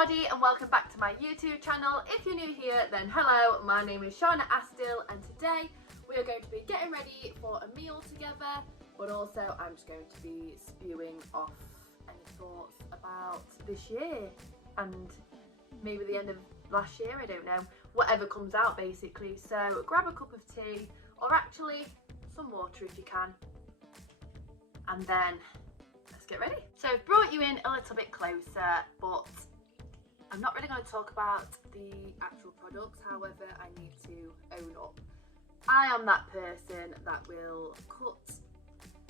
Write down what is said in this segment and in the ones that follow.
everybody and welcome back to my YouTube channel. If you're new here, then hello, my name is Shauna Astill and today we are going to be getting ready for a meal together, but also I'm just going to be spewing off any thoughts about this year and maybe the end of last year, I don't know, whatever comes out basically. So grab a cup of tea or actually some water if you can, and then let's get ready. So I've brought you in a little bit closer, but I'm not really going to talk about the actual products. However, I need to own up. I am that person that will cut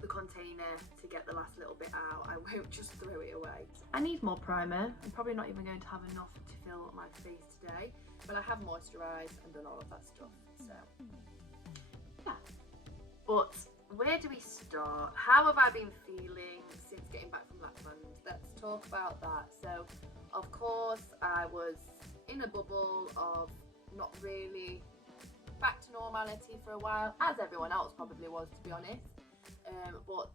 the container to get the last little bit out. I won't just throw it away. I need more primer. I'm probably not even going to have enough to fill my face today, but I have moisturised and done all of that stuff. So yeah. But where do we start? How have I been feeling since getting back from Lapland? Let's talk about that. So, of course, I was in a bubble of not really back to normality for a while, as everyone else probably was, to be honest. But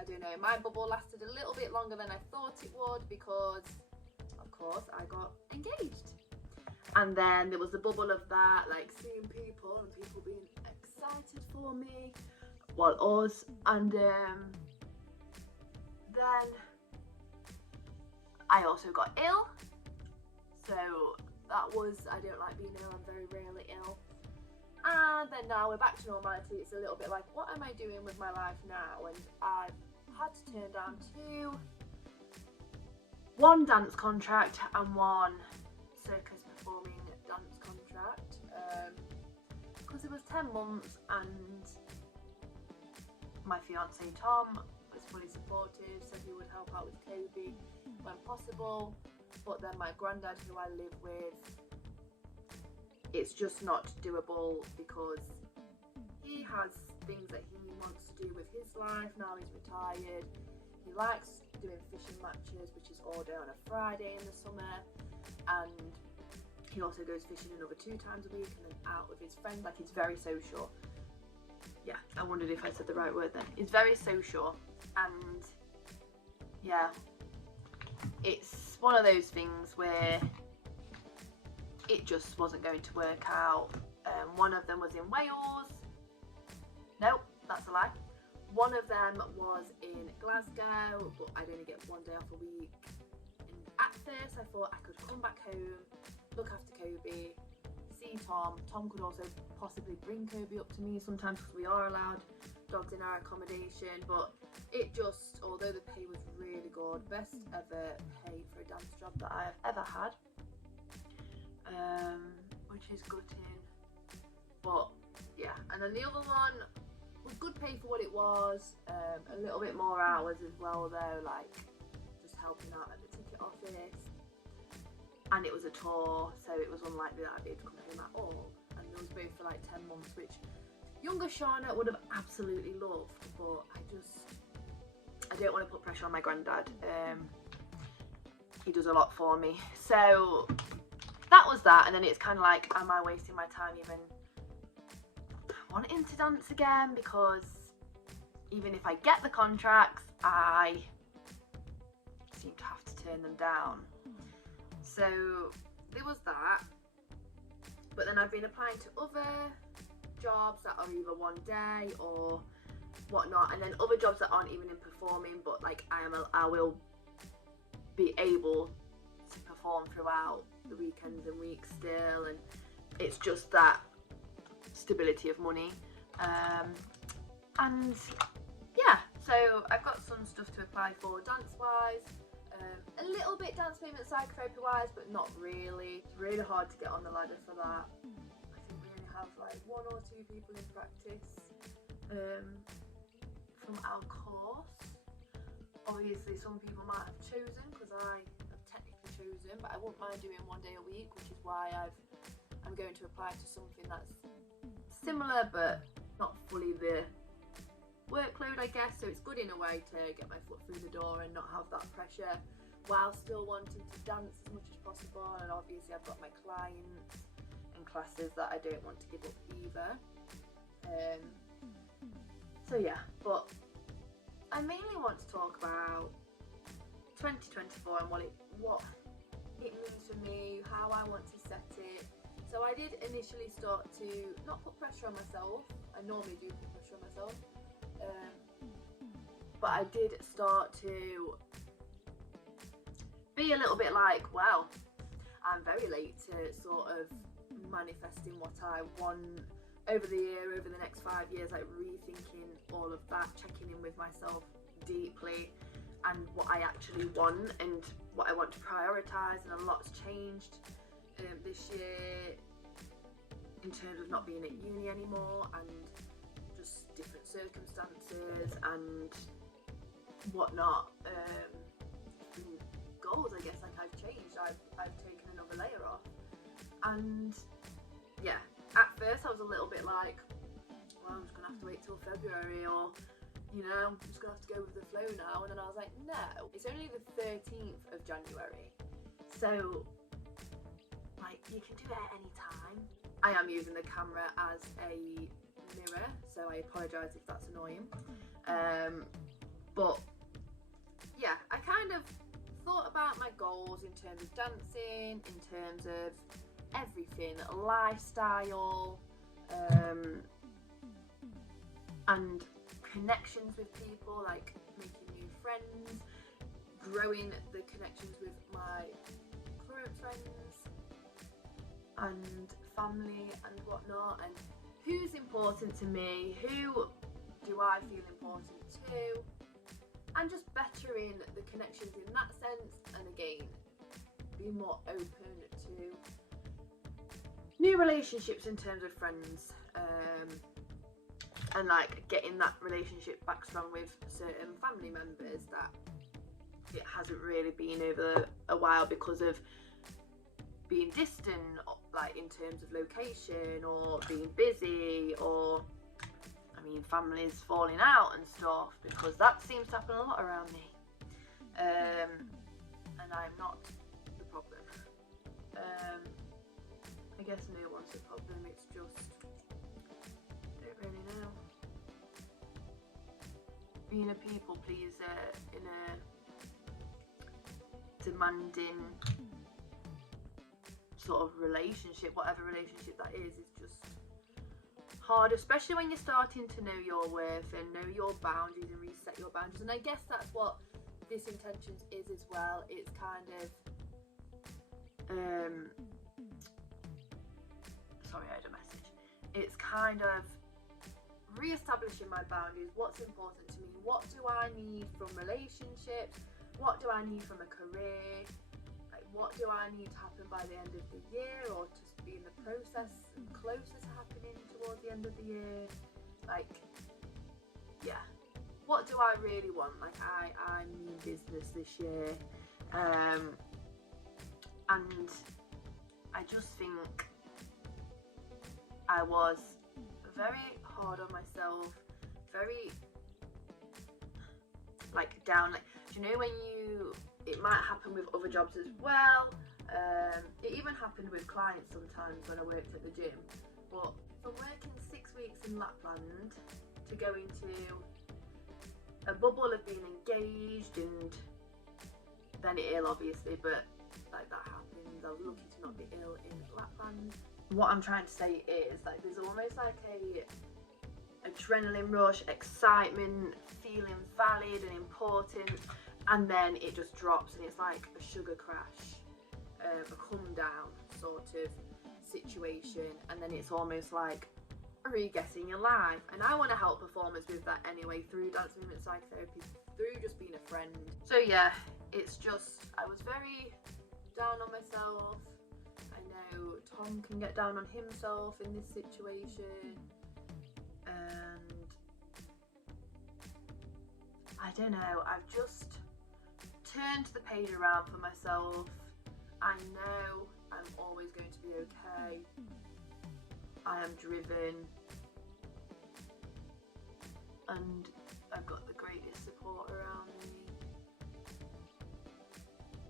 I don't know, my bubble lasted a little bit longer than I thought it would because, of course, I got engaged. And then there was the bubble of that, like seeing people and people being excited for me. Well, us, and then I also got ill, so that was, I don't like being ill, I'm very rarely ill. And then now we're back to normality. It's a little bit like, what am I doing with my life now? And I've had to turn down one dance contract and one circus performing dance contract, because it was 10 months and my fiance Tom was fully supportive, said he would help out with Kobe when possible, but then my granddad, who I live with, it's just not doable because he has things that he wants to do with his life now he's retired. He likes doing fishing matches, which is all day on a Friday in the summer, and he also goes fishing another 2 times a week and then out with his friends. Like, he's very social. Yeah, I wondered if I said the right word then. It's very social, and yeah, it's one of those things where it just wasn't going to work out. One of them was in Wales. Nope, that's a lie. One of them was in Glasgow, but I'd only get 1 day off a week. And at first I thought I could come back home, look after Kobe, see Tom. Tom could also possibly bring Kobe up to me sometimes because we are allowed dogs in our accommodation, but it just, although the pay was really good, best ever pay for a dance job that I have ever had, which is gutting. But yeah, and then the other one was good pay for what it was, a little bit more hours as well though, like just helping out at the ticket office. And it was a tour, so it was unlikely that I'd be able to come home at all. And those was both for like 10 months, which younger Shauna would have absolutely loved, but I don't want to put pressure on my granddad. He does a lot for me. So that was that, and then it's kind of like, am I wasting my time even wanting to dance again? Because even if I get the contracts, I seem to have to turn them down. So there was that, but then I've been applying to other jobs that are either 1 day or whatnot, and then other jobs that aren't even in performing, but like I will be able to perform throughout the weekends and weeks still, and it's just that stability of money. And yeah, so I've got some stuff to apply for dance wise. A little bit dance movement psychotherapy wise, but not really. It's really hard to get on the ladder for that. I think we only have like 1 or 2 people in practice from our course. Obviously some people might have chosen, because I have technically chosen, but I wouldn't mind doing 1 day a week, which is why I'm going to apply to something that's similar but not fully the workload, I guess. So it's good in a way to get my foot through the door and not have that pressure while still wanting to dance as much as possible. And obviously I've got my clients and classes that I don't want to give up either. So yeah, but I mainly want to talk about 2024 and what it means for me, how I want to set it. So I did initially start to not put pressure on myself. I normally do put pressure on myself, but I did start to be a little bit like, well, I'm very late to sort of manifesting what I want over the year, over the next 5 years, like rethinking all of that, checking in with myself deeply and what I actually want and what I want to prioritise. And a lot's changed this year in terms of not being at uni anymore and just different circumstances and whatnot. Goals, I guess, like I've changed. I've taken another layer off, and yeah, at first I was a little bit like, well, I'm just gonna have to wait till February, or you know, I'm just gonna have to go with the flow now. And then I was like, no, it's only the 13th of January, so like you can do it at any time. I am using the camera as a mirror, so I apologise if that's annoying. But yeah, I kind of thought about my goals in terms of dancing, in terms of everything, lifestyle, and connections with people, like making new friends, growing the connections with my current friends and family and whatnot, and who's important to me, who do I feel important to, and just bettering the connections in that sense, and again be more open to new relationships in terms of friends, and like getting that relationship back strong with certain family members that it hasn't really been over a while because of being distant, like in terms of location or being busy, or I mean families falling out and stuff, because that seems to happen a lot around me, and I'm not the problem. I guess no one's the problem, it's just I don't really know. Being a people pleaser in a demanding sort of relationship, whatever relationship that is just hard, especially when you're starting to know your worth and know your boundaries and reset your boundaries. And I guess that's what this intentions is as well. It's kind of sorry, I had a message. It's kind of re-establishing my boundaries, what's important to me, what do I need from relationships, what do I need from a career, like what do I need to happen by the end of the year, or to be in the process and closer to happening towards the end of the year. Like, yeah, what do I really want? Like I mean business this year, and I just think I was very hard on myself, very like down, like, do you know when it might happen with other jobs as well, it even happened with clients sometimes when I worked at the gym, but from working 6 weeks in Lapland to go into a bubble of being engaged, and then ill obviously, but like that happens. I was lucky to not be ill in Lapland. What I'm trying to say is like there's almost like a adrenaline rush, excitement, feeling valid and important, and then it just drops and it's like a sugar crash, a come down sort of situation, and then it's almost like re-getting your life. And I want to help performers with that anyway, through dance movement psychotherapy, through just being a friend. So yeah, it's just, I was very down on myself. I know Tom can get down on himself in this situation, and I don't know, I've just turned the page around for myself. I know I'm always going to be okay. I am driven, and I've got the greatest support around me,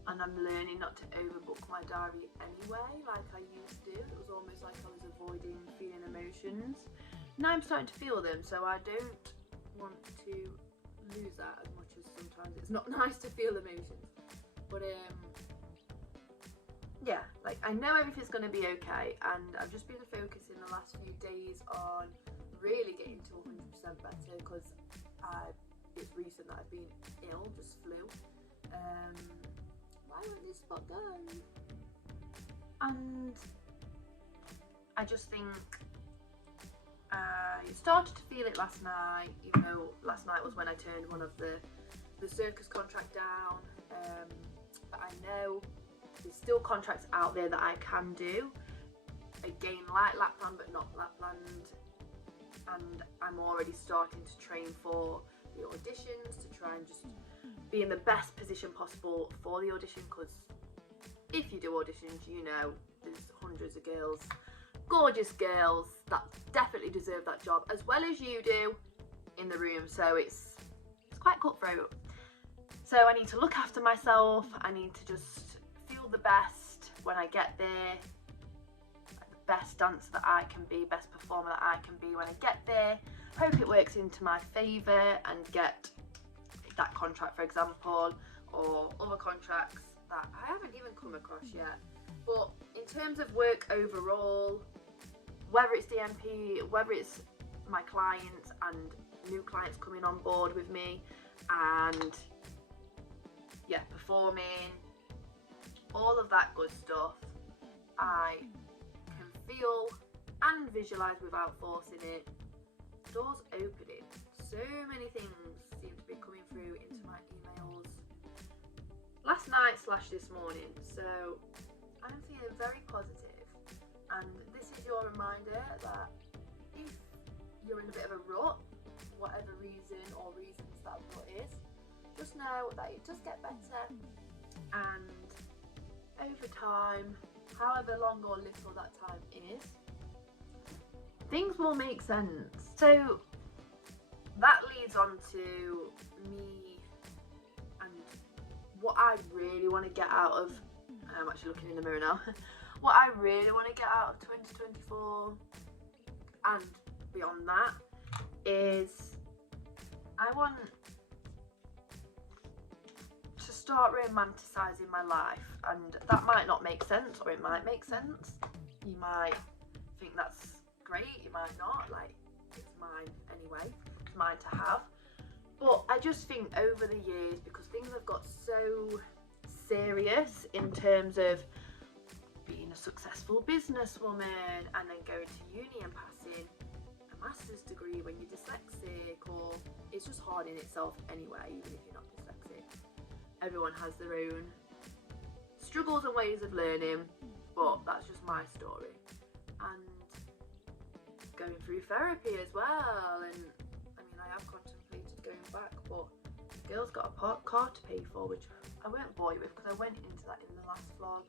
and I'm learning not to overbook my diary anyway like I used to. It was almost like I was avoiding feeling emotions. Now I'm starting to feel them, so I don't want to lose that as much as sometimes it's not nice to feel emotions. But yeah, like I know everything's going to be okay, and I've just been focusing the last few days on really getting to 100% better, because it's recent that I've been ill, just flu. Why won't this spot go? And I just think I started to feel it last night, even though last night was when I turned one of the circus contract down. But I know there's still contracts out there that I can do. Again, like Lapland, but not Lapland. And I'm already starting to train for the auditions to try and just be in the best position possible for the audition, because if you do auditions, you know there's hundreds of girls, gorgeous girls, that definitely deserve that job as well as you do in the room. So it's quite cutthroat. So I need to look after myself. I need to just feel the best when I get there, like the best dancer that I can be, best performer that I can be when I get there. Hope it works into my favour and get that contract, for example, or other contracts that I haven't even come across yet. But in terms of work overall, whether it's DMP, whether it's my clients and new clients coming on board with me, and yeah, performing, all of that good stuff, I can feel and visualise without forcing it. Doors opening. So many things seem to be coming through into my emails last night / this morning. So I'm feeling very positive, and this is your reminder that if you're in a bit of a rut, whatever reason or reasons that rut is, just know that it does get better, and over time, however long or little that time is, things will make sense. So that leads on to me and what I really want to get out of, I'm actually looking in the mirror now, what I really want to get out of 2024 and beyond that is I want to start romanticising my life, and that might not make sense, or it might make sense. You might think that's great, you might not, like it's mine anyway, it's mine to have. But I just think over the years, because things have got so serious in terms of being a successful businesswoman and then going to uni and passing a master's degree when you're dyslexic, or it's just hard in itself anyway, even if you're not dyslexic. Everyone has their own struggles and ways of learning, but that's just my story. And going through therapy as well, and I mean I have contemplated going back, but the girl's got a car to pay for, which I won't bore you with because I went into that in the last vlog.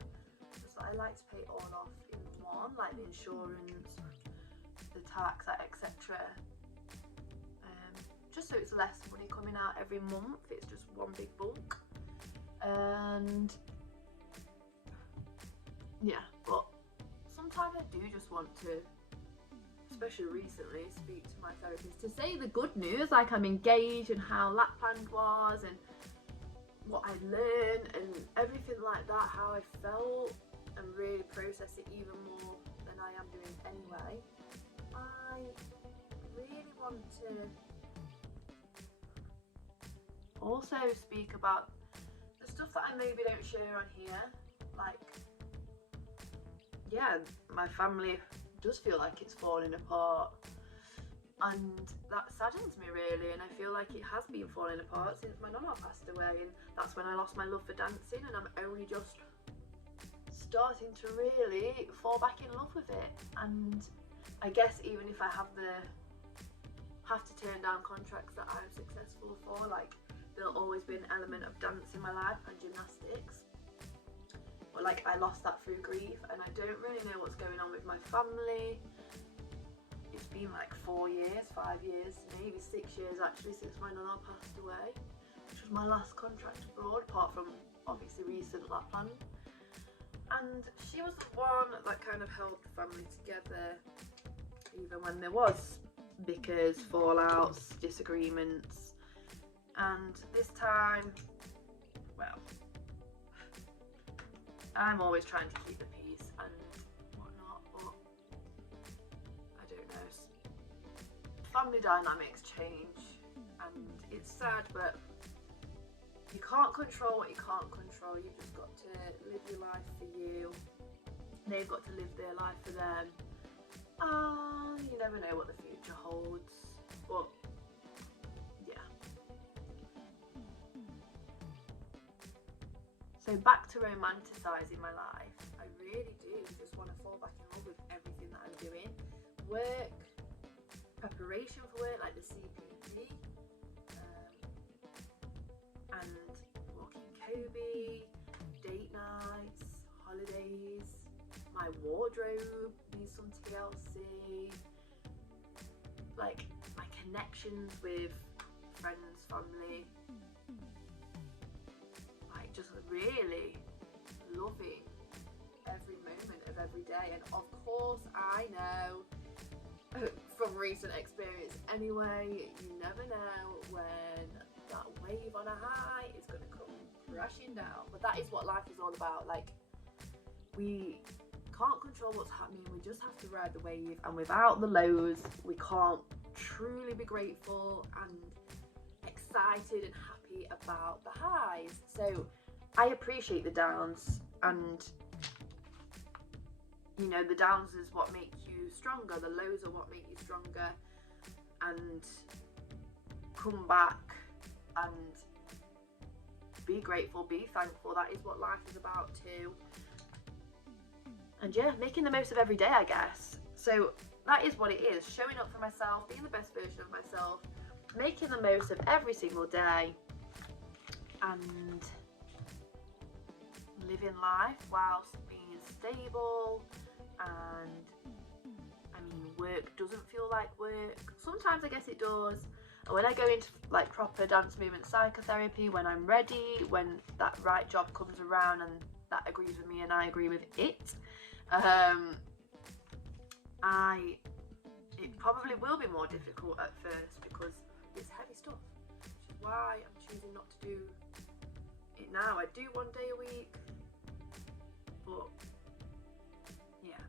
Just that I like to pay it all off in one, like the insurance, the tax, etc. Just so it's less money coming out every month, it's just one big bulk. And yeah, but sometimes I do just want to, especially recently, speak to my therapist to say the good news, like I'm engaged and how Lapland was and what I learned and everything like that, how I felt, and really process it even more than I am doing anyway. I really want to also speak about the stuff that I maybe don't share on here, like, yeah, my family does feel like it's falling apart, and that saddens me really, and I feel like it has been falling apart since my nonna passed away, and that's when I lost my love for dancing, and I'm only just starting to really fall back in love with it. And I guess even if I have to turn down contracts that I'm successful for, like there'll always be an element of dance in my life and gymnastics. But like I lost that through grief, and I don't really know what's going on with my family. It's been like 4 years, 5 years, maybe 6 years actually since my nonna passed away, which was my last contract abroad, apart from obviously recent Lapland. And she was the one that kind of held the family together, even when there was bickers, fallouts, disagreements. And this time, well, I'm always trying to keep the peace and whatnot, but I don't know. Family dynamics change, and it's sad, but you can't control what you can't control. You've just got to live your life for you. They've got to live their life for them. You never know what the future holds, but yeah. So back to romanticising my life. I really do just want to fall back in love with everything that I'm doing. Work, preparation for work, like the CPD, and walking Kobe, date nights, holidays. My wardrobe needs some TLC, like my connections with friends, family, like just really loving every moment of every day. And of course I know from recent experience anyway, you never know when that wave on a high is going to come crashing down. But that is what life is all about. Like, we can't control what's happening, we just have to ride the wave, and without the lows we can't truly be grateful and excited and happy about the highs. So I appreciate the downs, and you know, the downs is what make you stronger, the lows are what make you stronger, and come back and be grateful, be thankful. That is what life is about too. And yeah, making the most of every day, I guess. So that is what it is, showing up for myself, being the best version of myself, making the most of every single day, and living life whilst being stable. And I mean, work doesn't feel like work. Sometimes I guess it does. And when I go into like proper dance movement psychotherapy, when I'm ready, when that right job comes around and that agrees with me and I agree with it, it probably will be more difficult at first because it's heavy stuff, which is why I'm choosing not to do it now. I do 1 day a week, but yeah,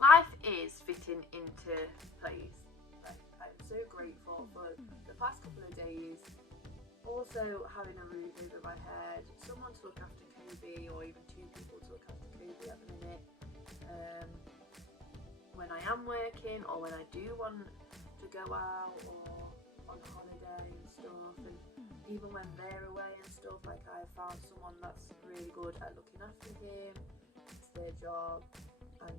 life is fitting into place. Like, I'm so grateful for the past couple of days, also having a roof over my head, someone to look after Kobe, or even 2 people to look after Kobe at the minute. When I am working, or when I do want to go out or on holiday and stuff, and even when they're away and stuff, like I have found someone that's really good at looking after him. It's their job, and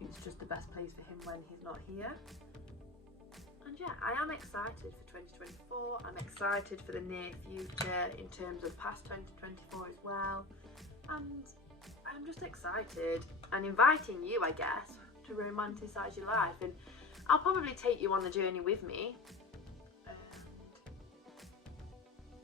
it's just the best place for him when he's not here. And yeah, I am excited for 2024. I'm excited for the near future in terms of past 2024 as well. And I'm just excited and inviting you, I guess, to romanticise your life. And I'll probably take you on the journey with me, and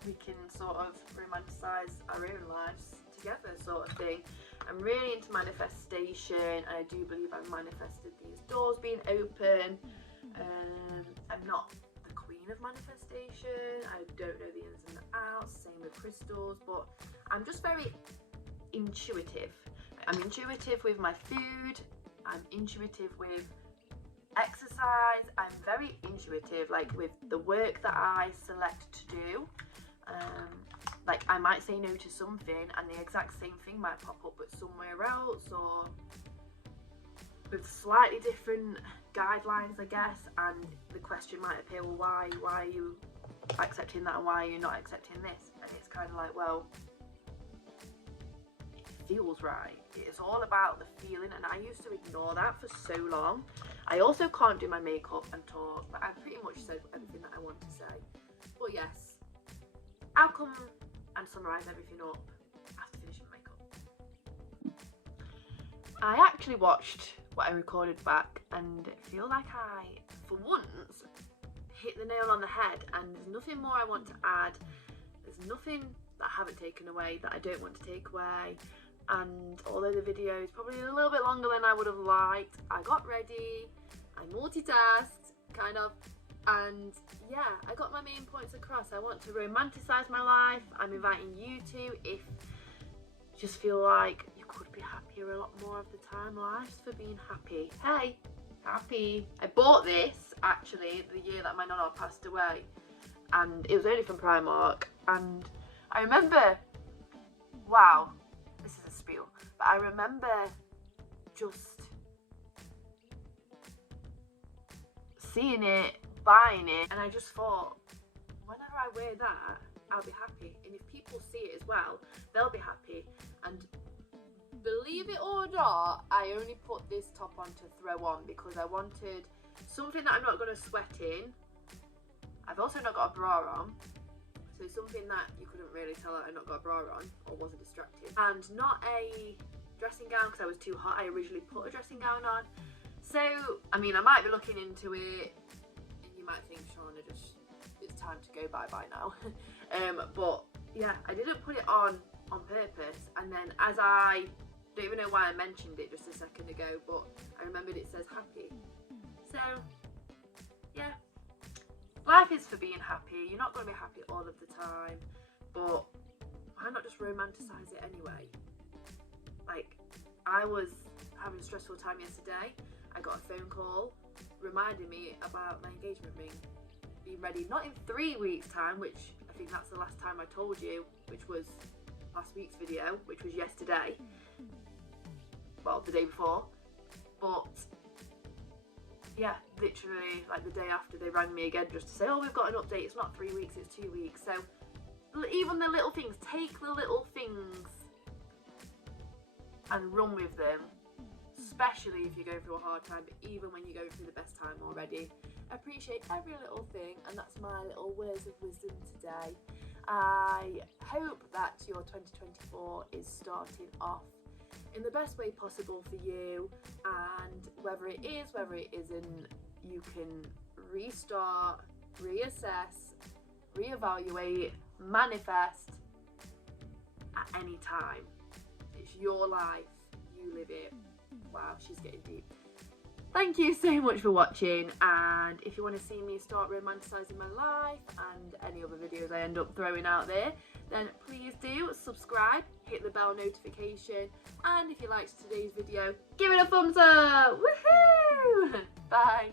we can sort of romanticise our own lives together, sort of thing. I'm really into manifestation, and I do believe I've manifested these doors being open. I'm not the queen of manifestation, I don't know the ins and the outs, same with crystals, but I'm just very intuitive. I'm intuitive with my food, I'm intuitive with exercise, I'm very intuitive like with the work that I select to do. Like I might say no to something and the exact same thing might pop up but somewhere else, or with slightly different guidelines, I guess, and the question might appear, well, why are you accepting that and why are you not accepting this? And it's kind of like, well, it feels right. It's all about the feeling, and I used to ignore that for so long. I also can't do my makeup and talk, but I've pretty much said everything that I want to say. But yes, I'll come and summarise everything up after finishing makeup. I actually watched what I recorded back and feel like I, for once, hit the nail on the head, and there's nothing more I want to add. There's nothing that I haven't taken away that I don't want to take away. And although the video is probably a little bit longer than I would have liked, I got ready, I multitasked, kind of, and yeah, I got my main points across. I want to romanticise my life. I'm inviting you to, if just feel like you could be happier a lot more of the time. Life's for being happy. Hey, happy. I bought this actually the year that my nonna passed away, and it was only from Primark, and I remember, wow, this is a spiel, but I remember just seeing it, buying it, and I just thought, whenever I wear that, I'll be happy, and if people see it as well, they'll be happy. And believe it or not, I only put this top on to throw on because I wanted something that I'm not going to sweat in. I've also not got a bra on, so something that you couldn't really tell that I not got a bra on or wasn't distracted, and not a dressing gown because I was too hot. I originally put a dressing gown on, so I mean I might be looking into it, and you might think, Shauna, just it's time to go bye now. But yeah, I didn't put it on purpose, and then as I don't even know why I mentioned it just a second ago, but I remembered it says happy. So yeah, life is for being happy. You're not going to be happy all of the time, but why not just romanticize it anyway? Like, I was having a stressful time yesterday. I got a phone call reminding me about my engagement ring being ready, not in 3 weeks time, which I think that's the last time I told you, which was last week's video, which was yesterday, well, the day before, but yeah, literally like the day after they rang me again just to say, oh, we've got an update, it's not 3 weeks, it's 2 weeks. So even the little things, take the little things and run with them, especially if you're going through a hard time, but even when you're going through the best time already. Appreciate every little thing, and that's my little words of wisdom today. I hope that your 2024 is starting off in the best way possible for you, and whether it is, whether it isn't, you can restart, reassess, reevaluate, manifest at any time. It's your life, you live it. Wow, she's getting deep. Thank you so much for watching, and if you want to see me start romanticising my life and any other videos I end up throwing out there, then please do subscribe, hit the bell notification, and if you liked today's video, give it a thumbs up! Woohoo! Bye!